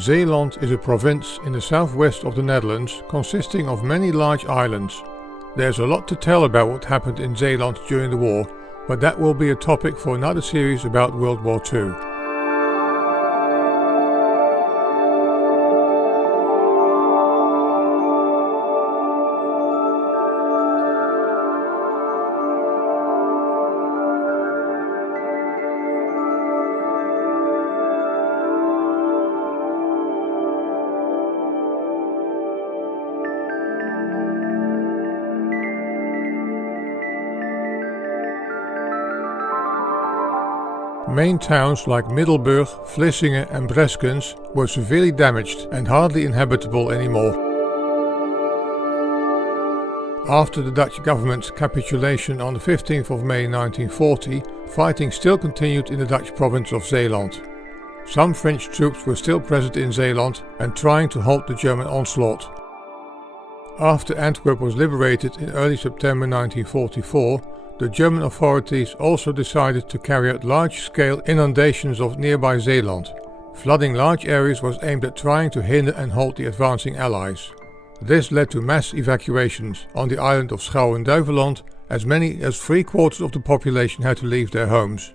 Zeeland is a province in the southwest of the Netherlands consisting of many large islands. There's a lot to tell about what happened in Zeeland during the war, but that will be a topic for another series about World War II. Main towns like Middelburg, Vlissingen and Breskens were severely damaged and hardly inhabitable anymore. After the Dutch government's capitulation on the 15th of May 1940, fighting still continued in the Dutch province of Zeeland. Some French troops were still present in Zeeland and trying to halt the German onslaught. After Antwerp was liberated in early September 1944, the German authorities also decided to carry out large-scale inundations of nearby Zeeland. Flooding large areas was aimed at trying to hinder and halt the advancing Allies. This led to mass evacuations on the island of Schouwen-Duiveland. As many as 3/4 of the population had to leave their homes.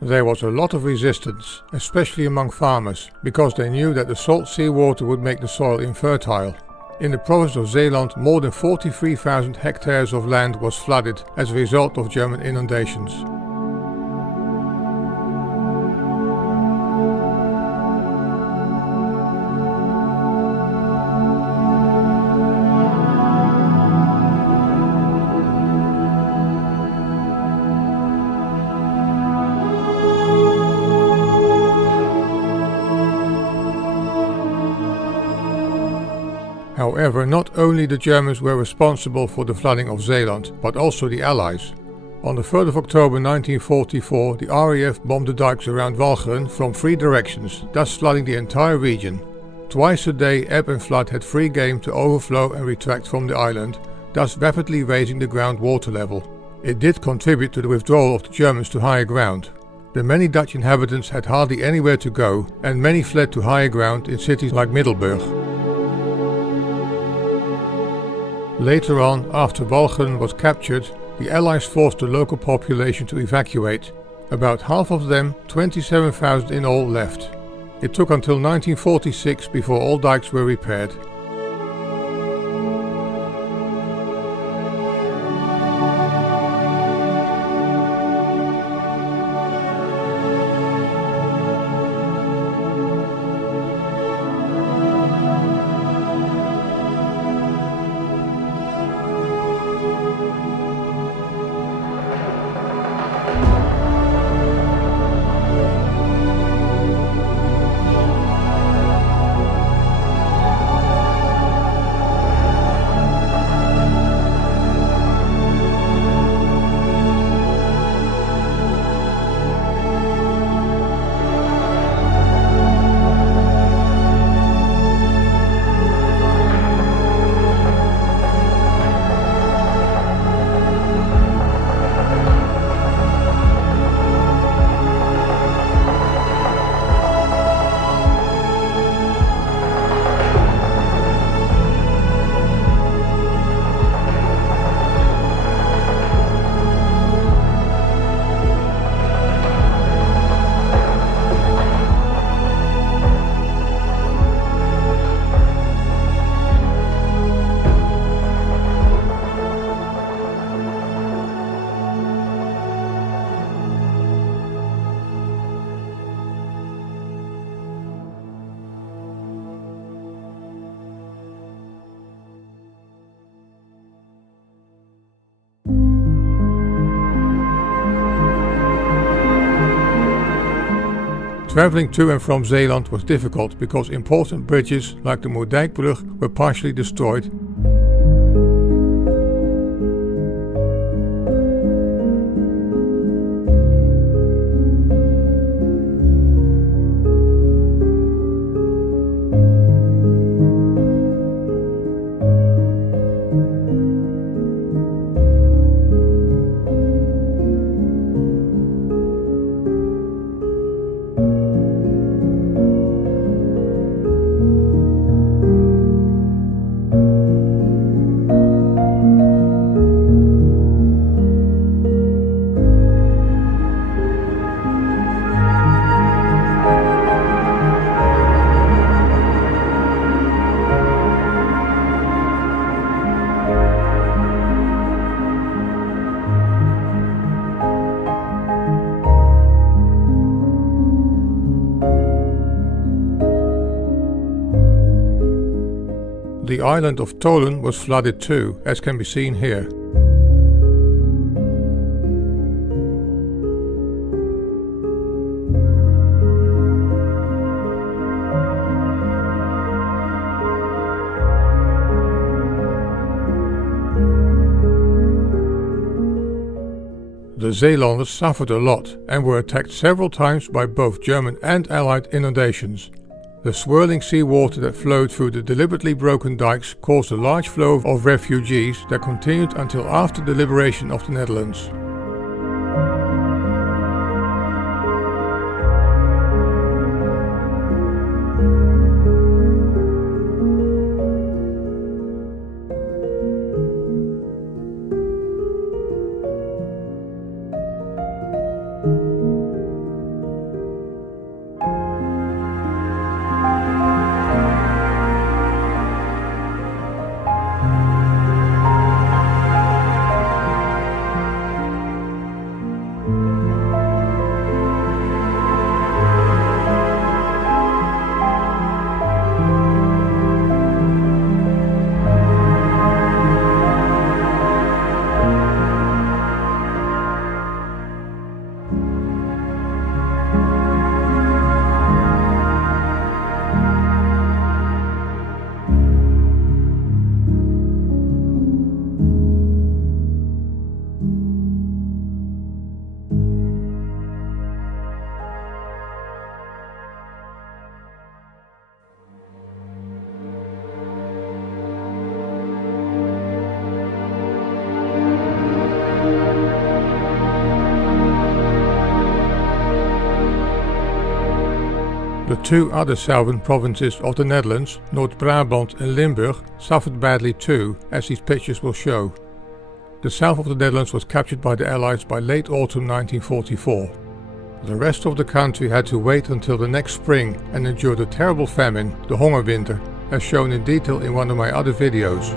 There was a lot of resistance, especially among farmers, because they knew that the salt seawater would make the soil infertile. In the province of Zeeland, more than 43,000 hectares of land was flooded as a result of German inundations. However, not only the Germans were responsible for the flooding of Zeeland, but also the Allies. On the 3rd of October 1944, the RAF bombed the dikes around Walcheren from 3 directions, thus flooding the entire region. Twice a day, ebb and flood had free game to overflow and retract from the island, thus rapidly raising the groundwater level. It did contribute to the withdrawal of the Germans to higher ground. The many Dutch inhabitants had hardly anywhere to go, and many fled to higher ground in cities like Middelburg. Later on, after Walcheren was captured, the Allies forced the local population to evacuate. About half of them, 27,000 in all, left. It took until 1946 before all dikes were repaired. Travelling to and from Zeeland was difficult because important bridges like the Moerdijkbrug were partially destroyed. island of Tolen was flooded too, as can be seen here. The Zeelanders suffered a lot and were attacked several times by both German and Allied inundations. The swirling sea water that flowed through the deliberately broken dikes caused a large flow of refugees that continued until after the liberation of the Netherlands. The two other southern provinces of the Netherlands, North Brabant and Limburg, suffered badly too, as these pictures will show. The south of the Netherlands was captured by the Allies by late autumn 1944. The rest of the country had to wait until the next spring and endure the terrible famine, the Hongerwinter, as shown in detail in one of my other videos.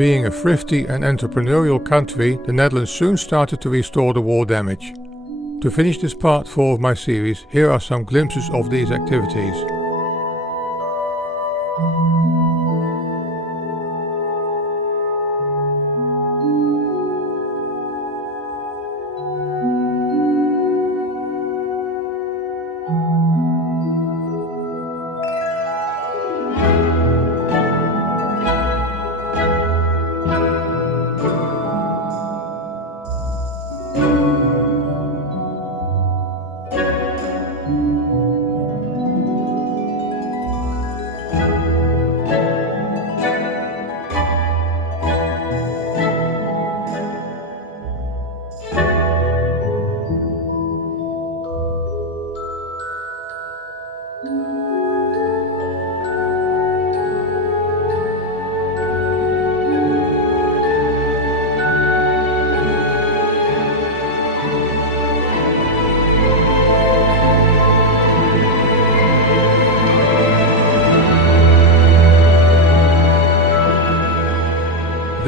Being a thrifty and entrepreneurial country, the Netherlands soon started to restore the war damage. To finish this part 4 of my series, here are some glimpses of these activities.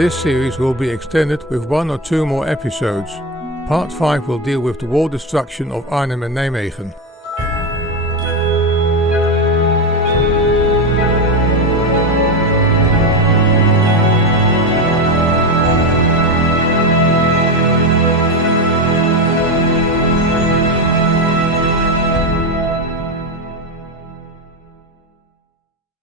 This series will be extended with 1 or 2 more episodes. Part 5 will deal with the war destruction of Arnhem and Nijmegen.